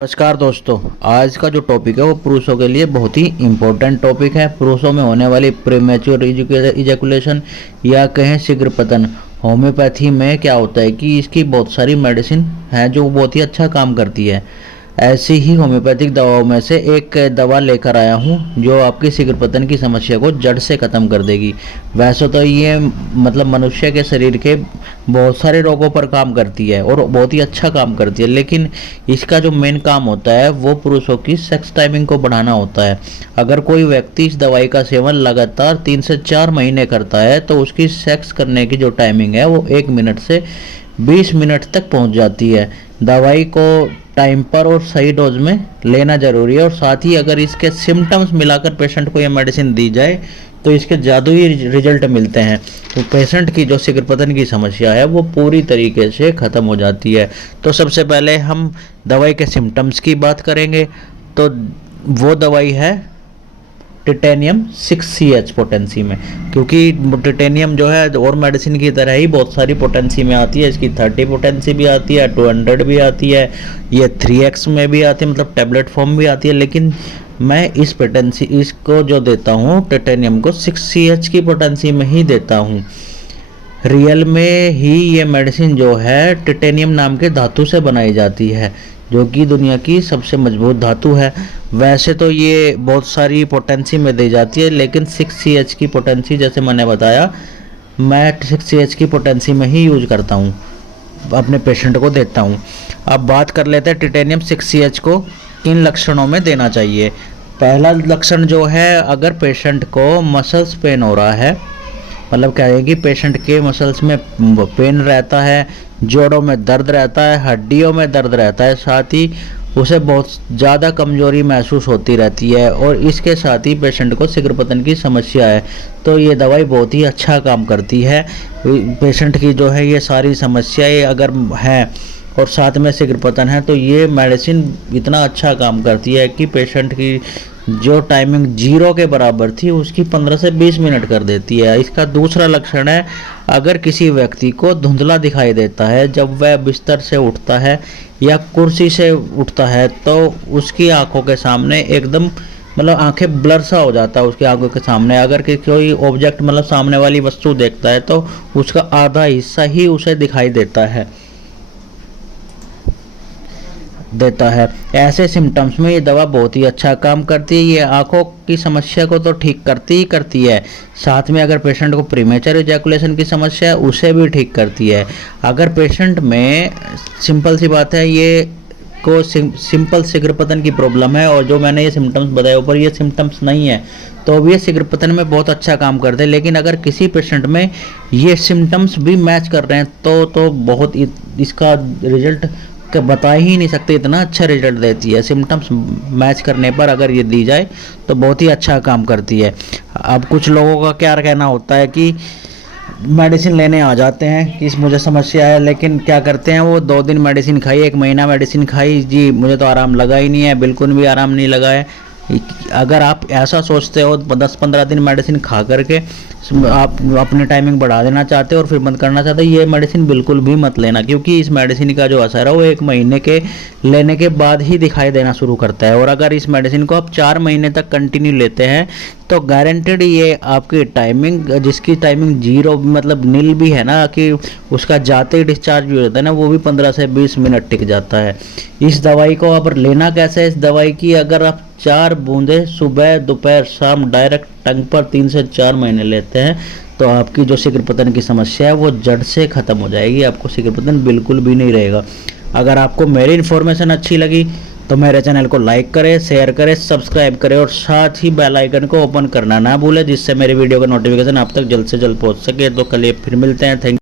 नमस्कार दोस्तों। आज का जो टॉपिक है वो पुरुषों के लिए बहुत ही इम्पोर्टेंट टॉपिक है। पुरुषों में होने वाली प्रीमेच्योर इजैकुलेशन या कहें शीघ्र पतन। होम्योपैथी में क्या होता है कि इसकी बहुत सारी मेडिसिन है जो बहुत ही अच्छा काम करती है। ऐसी ही होम्योपैथिक दवाओं में से एक दवा लेकर आया हूँ जो आपकी शीघ्र पतन की समस्या को जड़ से ख़त्म कर देगी। वैसे तो ये मनुष्य के शरीर के बहुत सारे रोगों पर काम करती है और बहुत ही अच्छा काम करती है, लेकिन इसका जो मेन काम होता है वो पुरुषों की सेक्स टाइमिंग को बढ़ाना होता है। अगर कोई व्यक्ति इस दवाई का सेवन लगातार 3 से 4 महीने करता है तो उसकी सेक्स करने की जो टाइमिंग है वो 1 मिनट से 20 मिनट तक पहुंच जाती है। दवाई को टाइम पर और सही डोज में लेना जरूरी है, और साथ ही अगर इसके सिम्टम्स मिलाकर पेशेंट को यह मेडिसिन दी जाए तो इसके जादुई रिजल्ट मिलते हैं। तो पेशेंट की जो शीघ्र पतन की समस्या है वो पूरी तरीके से ख़त्म हो जाती है। तो सबसे पहले हम दवाई के सिम्टम्स की बात करेंगे। तो वो दवाई है टिटेनियम 6CH पोटेंसी में, क्योंकि टिटेनियम जो है और मेडिसिन की तरह ही बहुत सारी पोटेंसी में आती है। इसकी 30 पोटेंसी भी आती है, 200 भी आती है, ये 3x में भी आती है, मतलब टैबलेट फॉर्म भी आती है। लेकिन मैं इस पोटेंसी इसको जो देता हूँ टिटेनियम को 6CH की पोटेंसी में ही देता हूँ। रियल में ही ये मेडिसिन जो है टिटेनियम नाम के धातु से बनाई जाती है, जो कि दुनिया की सबसे मजबूत धातु है। वैसे तो ये बहुत सारी पोटेंसी में दी जाती है, लेकिन 6CH की पोटेंसी, जैसे मैंने बताया, मैं 6CH की पोटेंसी में ही यूज करता हूँ, अपने पेशेंट को देता हूँ। अब बात कर लेते हैं टिटेनियम 6CH को किन लक्षणों में देना चाहिए। पहला लक्षण जो है, अगर पेशेंट को मसल्स पेन हो रहा है, मतलब क्या है कि पेशेंट के मसल्स में पेन रहता है, जोड़ों में दर्द रहता है, हड्डियों में दर्द रहता है, साथ ही उसे बहुत ज़्यादा कमजोरी महसूस होती रहती है, और इसके साथ ही पेशेंट को शीघ्र पतन की समस्या है, तो ये दवाई बहुत ही अच्छा काम करती है। पेशेंट की जो है ये सारी समस्याएं अगर हैं और साथ में शीघ्र पतन है तो ये मेडिसिन इतना अच्छा काम करती है कि पेशेंट की जो टाइमिंग 0 के बराबर थी उसकी 15 से 20 मिनट कर देती है। इसका दूसरा लक्षण है, अगर किसी व्यक्ति को धुंधला दिखाई देता है जब वह बिस्तर से उठता है या कुर्सी से उठता है, तो उसकी आंखों के सामने एकदम आंखें ब्लर सा हो जाता है उसकी आंखों के सामने। अगर कोई ऑब्जेक्ट सामने वाली वस्तु देखता है तो उसका आधा हिस्सा ही उसे दिखाई देता है। ऐसे सिम्टम्स में ये दवा बहुत ही अच्छा काम करती है। ये आंखों की समस्या को तो ठीक करती है, साथ में अगर पेशेंट को प्रीमेचर इजैकुलेशन की समस्या है उसे भी ठीक करती है। अगर पेशेंट में, सिंपल सी बात है, ये को सिंपल शीघ्र पतन की प्रॉब्लम है और जो मैंने ये सिम्टम्स बताए ऊपर ये सिम्टम्स नहीं है, तो अब ये शीघ्र पतन में बहुत अच्छा काम करते हैं। लेकिन अगर किसी पेशेंट में ये सिम्टम्स भी मैच कर रहे हैं तो बहुत इसका रिजल्ट बता ही नहीं सकते, इतना अच्छा रिजल्ट देती है। सिम्टम्स मैच करने पर अगर ये दी जाए तो बहुत ही अच्छा काम करती है। अब कुछ लोगों का क्या कहना होता है कि मेडिसिन लेने आ जाते हैं कि मुझे समस्या है, लेकिन क्या करते हैं वो 2 दिन मेडिसिन खाई, 1 महीना मेडिसिन खाई, जी मुझे तो आराम लगा ही नहीं है, बिल्कुल भी आराम नहीं लगा है। अगर आप ऐसा सोचते हो 10-15 दिन मेडिसिन खा करके आप अपनी टाइमिंग बढ़ा देना चाहते हो और फिर बंद करना चाहते हो, ये मेडिसिन बिल्कुल भी मत लेना, क्योंकि इस मेडिसिन का जो असर है वो 1 महीने के लेने के बाद ही दिखाई देना शुरू करता है। और अगर इस मेडिसिन को आप 4 महीने तक कंटिन्यू लेते हैं तो गारंटेड ये आपकी टाइमिंग, जिसकी टाइमिंग 0 नील भी है ना, कि उसका जाते ही डिस्चार्ज भी हो जाता है ना, वो भी 15 से 20 मिनट टिक जाता है। इस दवाई को अब लेना कैसे है इस दवाई की, अगर आप 4 बूंदे सुबह दोपहर शाम डायरेक्ट टंग पर 3 से 4 महीने लेते हैं तो आपकी जो शीघ्र पतन की समस्या है वो जड़ से ख़त्म हो जाएगी। आपको शीघ्र पतन बिल्कुल भी नहीं रहेगा। अगर आपको मेरी इन्फॉर्मेशन अच्छी लगी तो मेरे चैनल को लाइक करें, शेयर करें, सब्सक्राइब करें और साथ ही बेल आइकन को ओपन करना ना भूलें, जिससे मेरे वीडियो का नोटिफिकेशन आप तक जल्द से जल्द पहुंच सके। तो कल फिर मिलते हैं। थैंक